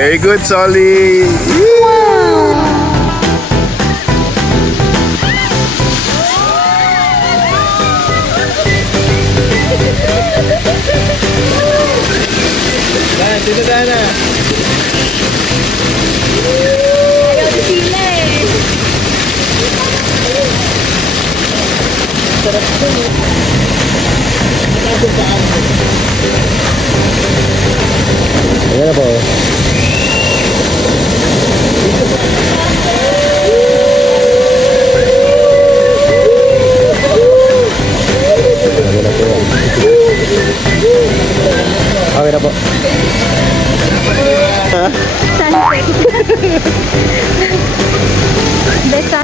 Very good, Solly. Dito tayo na. Ayaw ni sila eh. Sarap ko eh. Ayan na po. Okay na po. Sunset. Besa.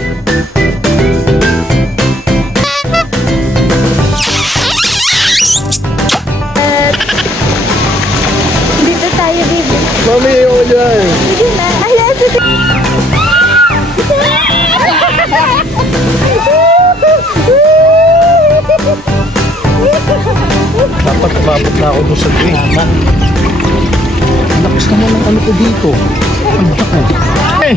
Dito tayo, baby. Mami, ayoko dyan. Sige na. Ayan, sige. Dapat mabot na ako doon sa green. Lakas naman ng ano ko dito. Ang baka. Hey!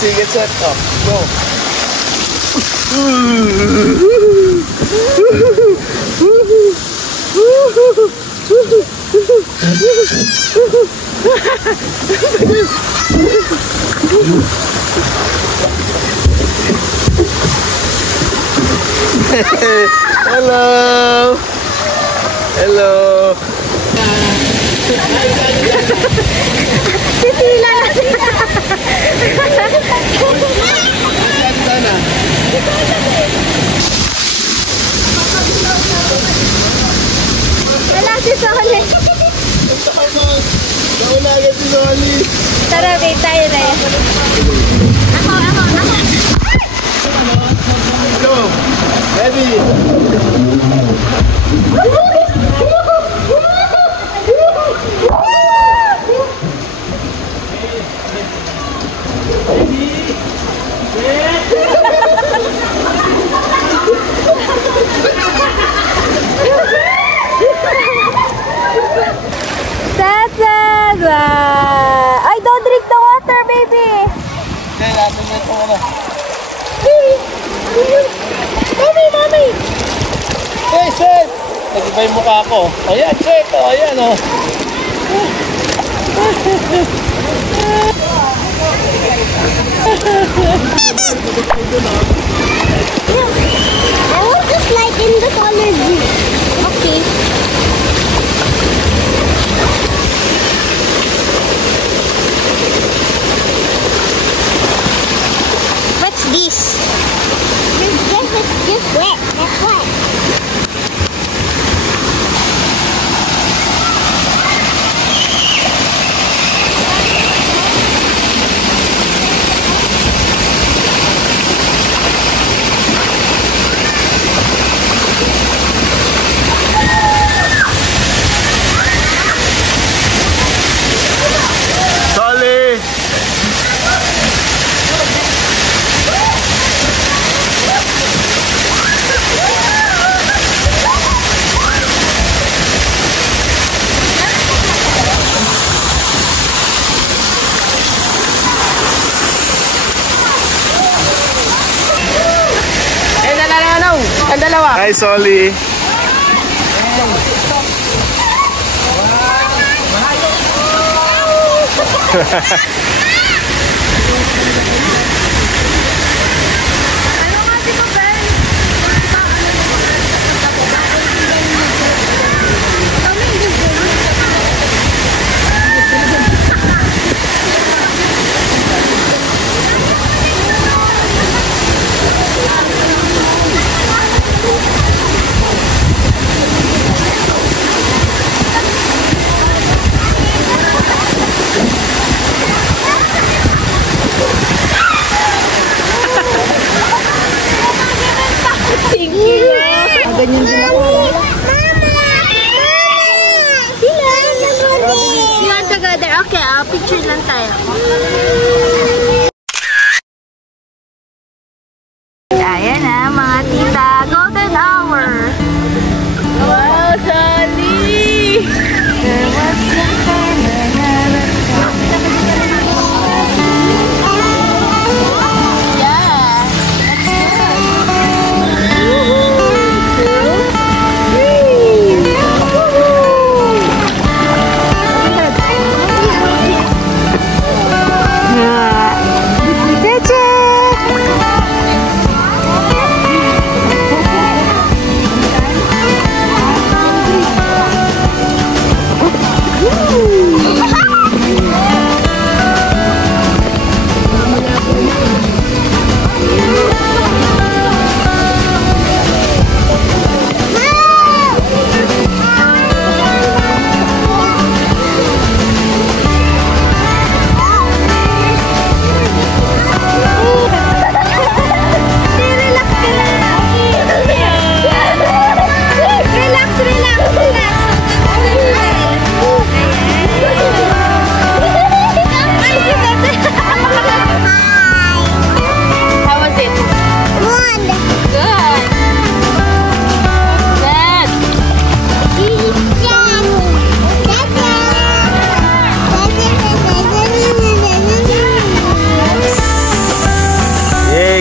4 get set up. Go. Hello. Hello. Sisila na siya. Wala si Solly. Nauna agad si Solly. Tara, wait tayo na yan. Ako. Go. Ready. I don't drink the water, baby. Okay, natin na ito ano. Mommy. Hey, Seth! Nag-iba yung mukha ko. Ayan, Seth! O, ayan, o. I want to slide in the taller view. Okay. What's this? It's just wet. That's why. Ang dalawa. Hi, Solly. ganyan din ako. Sila, you want to go there? Okay, picture lang tayo. Ayan na, mga tita. Golden hour. Wow, Sunny!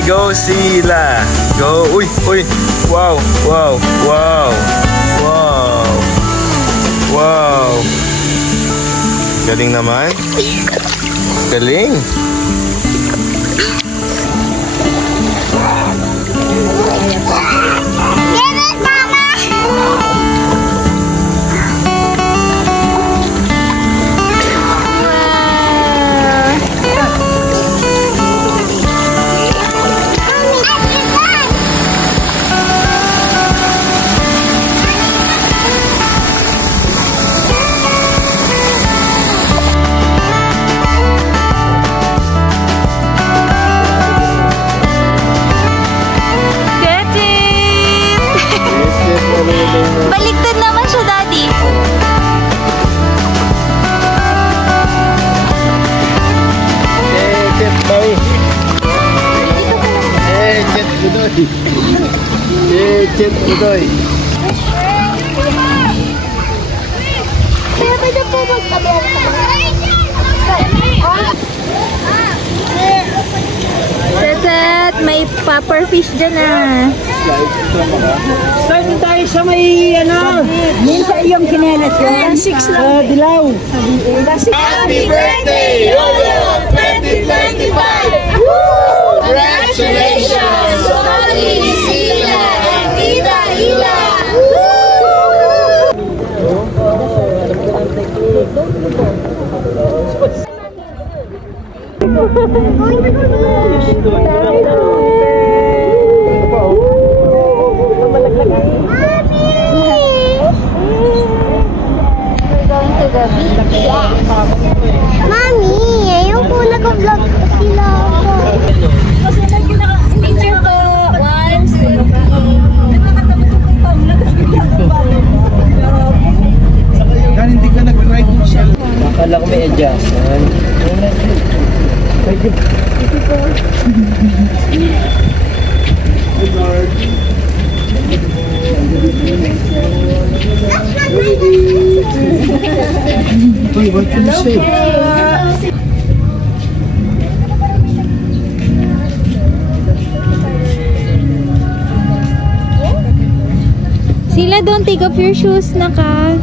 Go sila! Go! Uy! Uy! Wow! Wow! Wow! Wow! Wow! Galing naman! Galing! Baliktad naman siya, Daddy. Chet, Maui. Chet, Budoy. Chet, Budoy. Kaya pwede po magtabi. Chet, may popper fish dyan ah. Start tayo sa may ano. Yung sa iyong kinelas yun. 6 lang. Dilaw. Happy birthday, Yoyo 2025! Congratulations, Tony, Sila, and Tita Ila! Mami, ayoko nag-vlog sila ako. Picture po. Once. Dahil hindi ka nag-ride mo siya. Akala ko may adjustment. Uy, what can you say? Sila, don't take off your shoes, naka.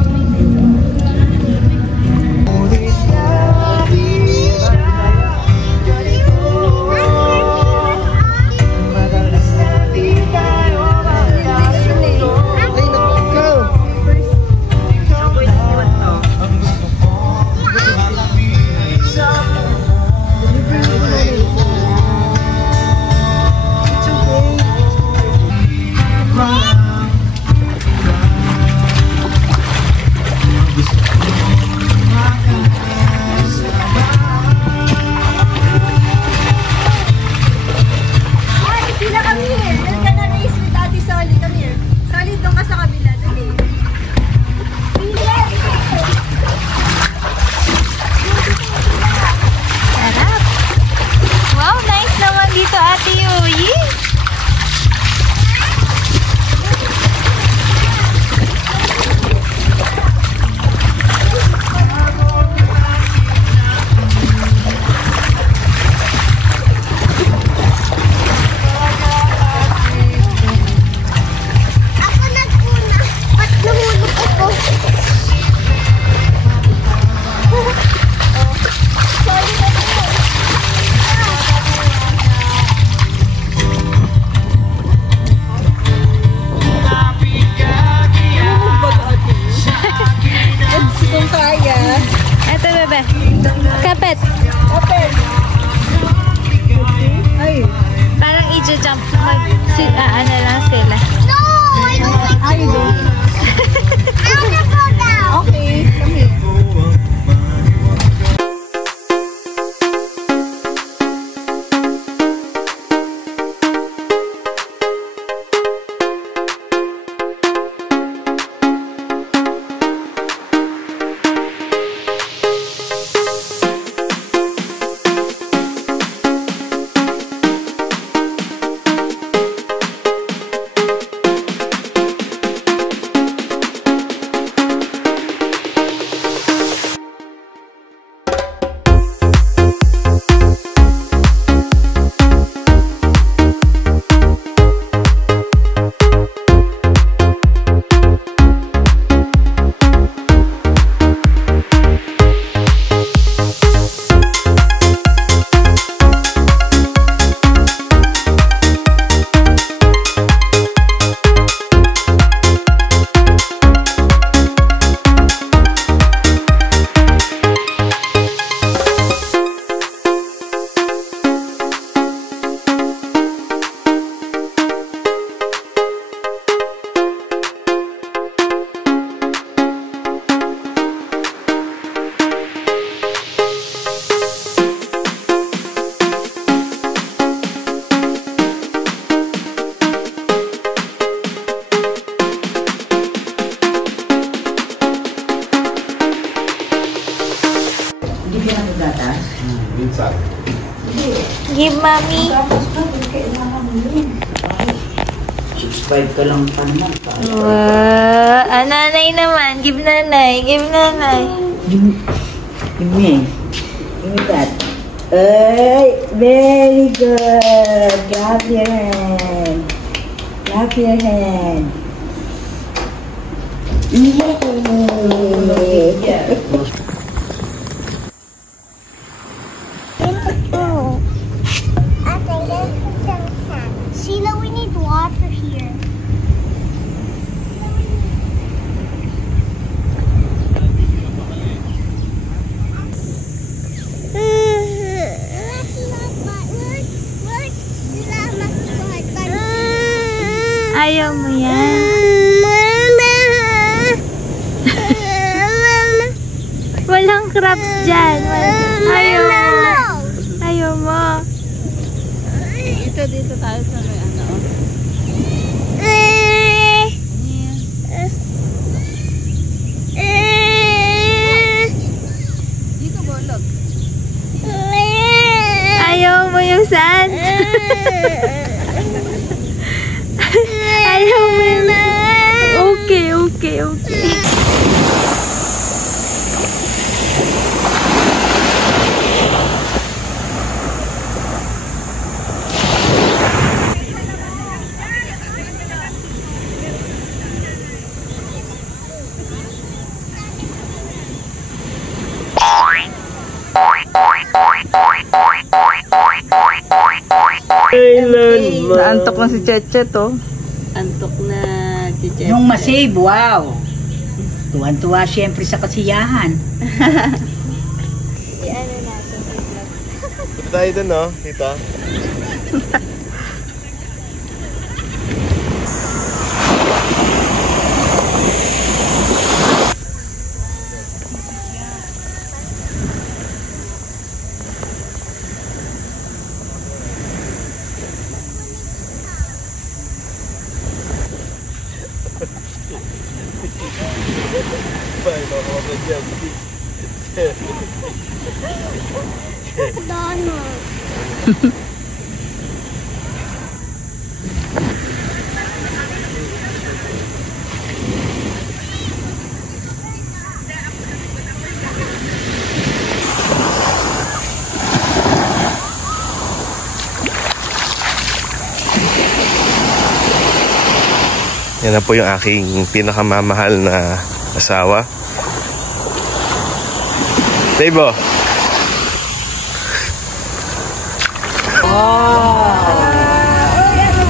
Mommy. 6'5" ka lang pa naman. Wow. Ah, nanay naman. Give nanay. Give nanay. Give me that. Very good. Clap your hand. Clap your hand. Yay! Oh. Okay, let's put some sand. Sheila, we need water here. Ayaw mo yan. Walang crabs dyan. Ayaw mo. Ayaw mo. Dito tayo sa may ano. Dito bolog. Ayaw mo yung sand. Ayaw mo yung... Okay. Naantok na si Cheche to. Antok na si Cheche. Yung masave, wow! Tuwan-tuwa siyempre sa kasiyahan. I-ano natin. Dito tayo dun, no? Tita. Donald. Yan na po yung aking pinakamamahal na asawa. Debo.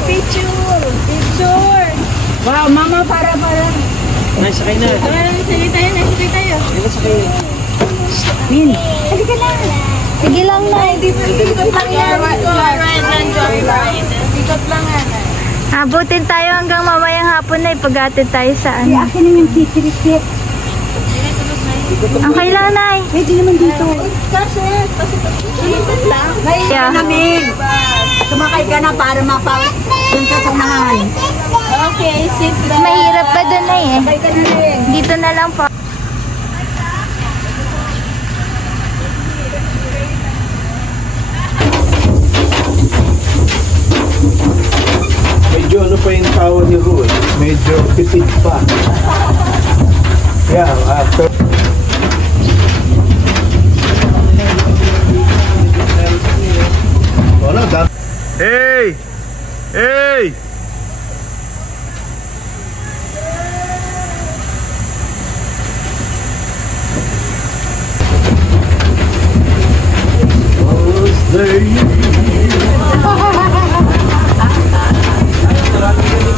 Picture! Wow, mama, para. Nasakay na. Sige tayo. Min, Halika na. Sige lang na. Ikot lang yan. Ikot lang yan. Habutin tayo hanggang mamayang hapon na ipag-atid tayo sa ano. akin na yung sisirikit. Ang kailangan na eh. Pwede naman dito. Yeah. Namin. Sumakay ka na para dun sa sanahan. Okay, sit down. Mahirap pa dun na eh. Sakay ka na rin. Dito na lang po. Medyo ano pa yung tawa ni Ru, medyo pitit pa. Yeah, after... Wala, Hey! Hey!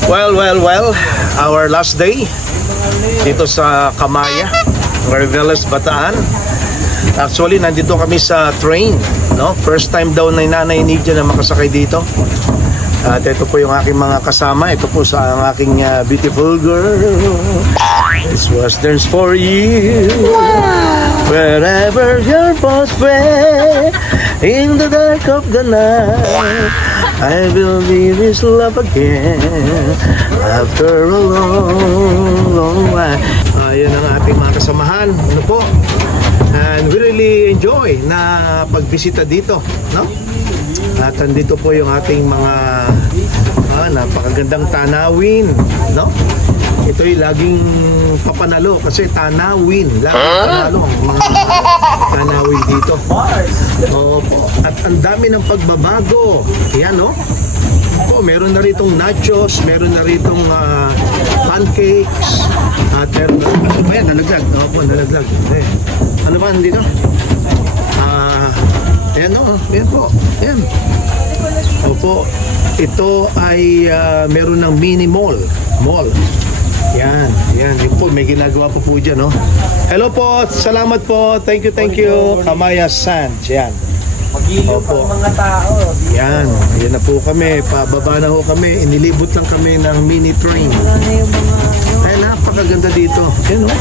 Well, our last day dito sa Kamaya, Mariveles, Bataan. Actually, nandito kami sa train, no? First time daw na nanay Nidia na makasakay dito. At ito po yung aking mga kasama. Ito po sa ang aking beautiful girl. This was theirs for you. Wherever your boss went, in the dark of the night, I will be this love again after a long while. Yan ang ating mga kasamahan. Ano po? And we really enjoy na pagbisita dito, no? At andito po yung ating mga napakagandang tanawin, no? Ito'y laging papanalo kasi tanawin. Laging panalo ang mga tanawin dito. Opo. At ang dami ng pagbabago. Yan, no? Oh, meron na ritong nachos, meron na ritong pancakes. At meron na, ano ba yan? Nalaglag. Opo, nalaglag. Eh, ano ba nandito? Ayan, no? Ayan po. Ayan. Opo. Ito ay meron ng mini mall. Yan. Yun po, may ginagawa pa po dyan, no? Hello po. Salamat po. Thank you. Kamaya Sands. Yan. Mag-ilaw pa ang mga tao. Yan na po kami. Pababa na ho kami. Inilibot lang kami ng mini train. Ay, napakaganda dito. Yan, no?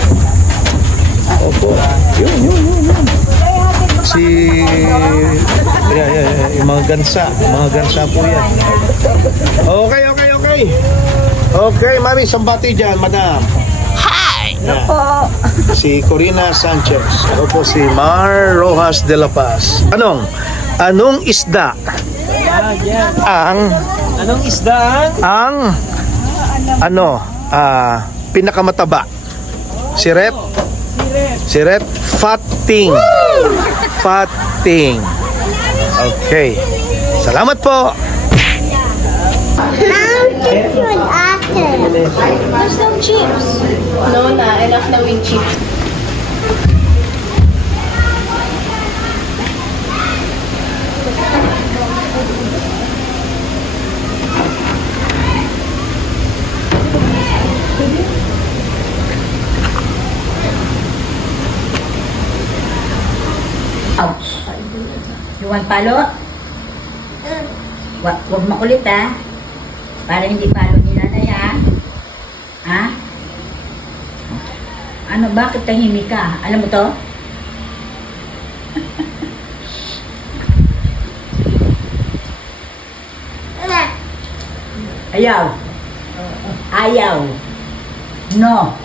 Opo. Yun. Yung mga gansa. Po yan. Okay. Okay, mami, sambati dyan, madam. Hi! Yan. Si Corina Sanchez. Ako po si Mar Rojas de la Paz. Anong isda Anong isda? pinakamataba? Siret? Fatting. Okay. Salamat po. Good after. There's no chips. No na, enough na with chips. Ouch. You want palo? Huwag makulit ha. Para hindi palo ni nanay ha. Ano, bakit tahimik ka? Alam mo to? Ayaw. No.